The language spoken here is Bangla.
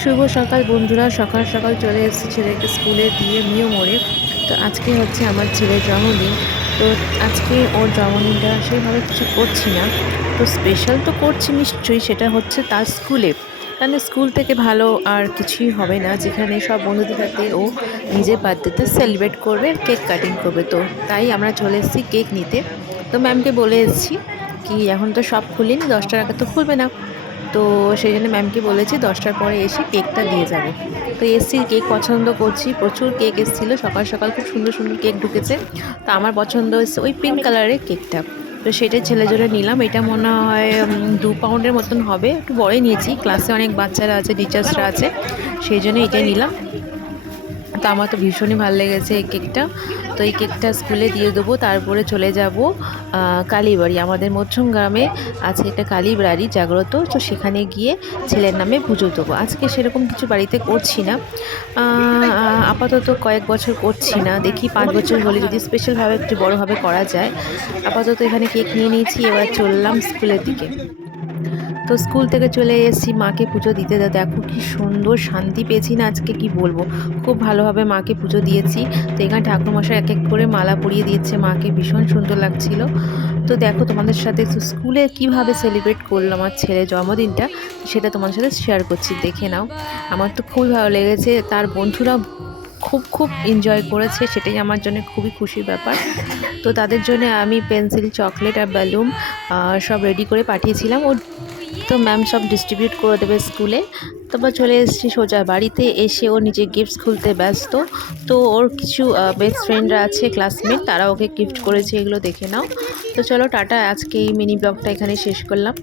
শুভ সকাল বন্ধুরা, সকাল সকাল চলে এসেছি ছেলেকে স্কুলে দিয়ে মিও মোড়ে। তো আজকে হচ্ছে আমার ছেলের জন্মদিন। তো আজকে ওর জন্মদিনটা সেইভাবে কিছু করছি না, তো স্পেশাল তো করছি নিশ্চয়ই, সেটা হচ্ছে তার স্কুলে। কারণ স্কুল থেকে ভালো আর কিছুই হবে না, যেখানে সব বন্ধুদের সাথে ও নিজের বার্থডেতে সেলিব্রেট করবে, কেক কাটিং করবে। তো তাই আমরা চলে এসেছি কেক নিতে। তো ম্যামকে বলে এসেছি কি এখন তো সব খুলিনি, 10টার আগে তো খুলবে না। তো সেই জন্য ম্যামকে বলেছি 10টার পরে এসে কেকটা দিয়ে যাব। তো এসছি, কেক পছন্দ করছি, প্রচুর কেক এসেছিলো সকাল সকাল, খুব সুন্দর সুন্দর কেক ঢুকেছে। তো আমার পছন্দ হয়েছে ওই পিঙ্ক কালারের কেকটা। তো সেটাই ছেলে জন্য নিলাম। এটা মনে হয় 2 পাউন্ডের মতন হবে, একটু বড়ই নিয়েছি, ক্লাসে অনেক বাচ্চারা আছে, টিচার্সরা আছে, সেই জন্য এটাই নিলাম। তো আমার তো ভীষণই ভালো লেগেছে এই কেকটা। তো এই কেকটা স্কুলে দিয়ে দেবো, তারপরে চলে যাব কালীবাড়ি। আমাদের মধ্যম গ্রামে আছে একটা কালীবাড়ি জাগ্রত, তো সেখানে গিয়ে ছেলের নামে পুজো দেবো। আজকে সেরকম কিছু বাড়িতে করছি না, আপাতত কয়েক বছর করছি না, দেখি 5 বছর হলে যদি স্পেশালভাবে একটু বড়োভাবে করা যায়। আপাতত এখানে কেক নিয়ে নিয়েছি, এবার চললাম স্কুলের দিকে। তো স্কুল থেকে চলে এসেছি মাকে পুজো দিতে। দেখো কি সুন্দর শান্তি পেয়েছি না আজকে, কি বলবো, খুব ভালোভাবে মাকে পুজো দিয়েছি। তো এখানে ঠাকুরমশাই এক এক করে মালা পরিয়ে দিচ্ছে মাকে, ভীষণ সুন্দর লাগছিল। তো দেখো তোমাদের সাথে স্কুলে কিভাবে সেলিব্রেট করলো আমার ছেলের জন্মদিনটা, সেটা তোমাদের সাথে শেয়ার করছি, দেখে নাও। আমার তো খুবই ভালো লেগেছে, তার বন্ধুরা খুব খুব এনজয় করেছে, সেটাই আমার জন্য খুবই খুশির ব্যাপার। তো তাদের জন্য আমি পেন্সিল, চকলেট আর বেলুন সব রেডি করে পাঠিয়েছিলাম। ও তো ম্যাম সব ডিস্ট্রিবিউট করে দেবে স্কুলে। তারপর চলে এসেছি সোজা বাড়িতে, এসে ও নিজে গিফটস খুলতে ব্যস্ত। তো ওর কিছু বেস্ট ফ্রেন্ডরা আছে, ক্লাসমেট, তারা ওকে গিফট করেছে, এগুলো দেখে নাও। তো চলো টাটা, আজকে এই মিনি ব্লগটা এখানে শেষ করলাম।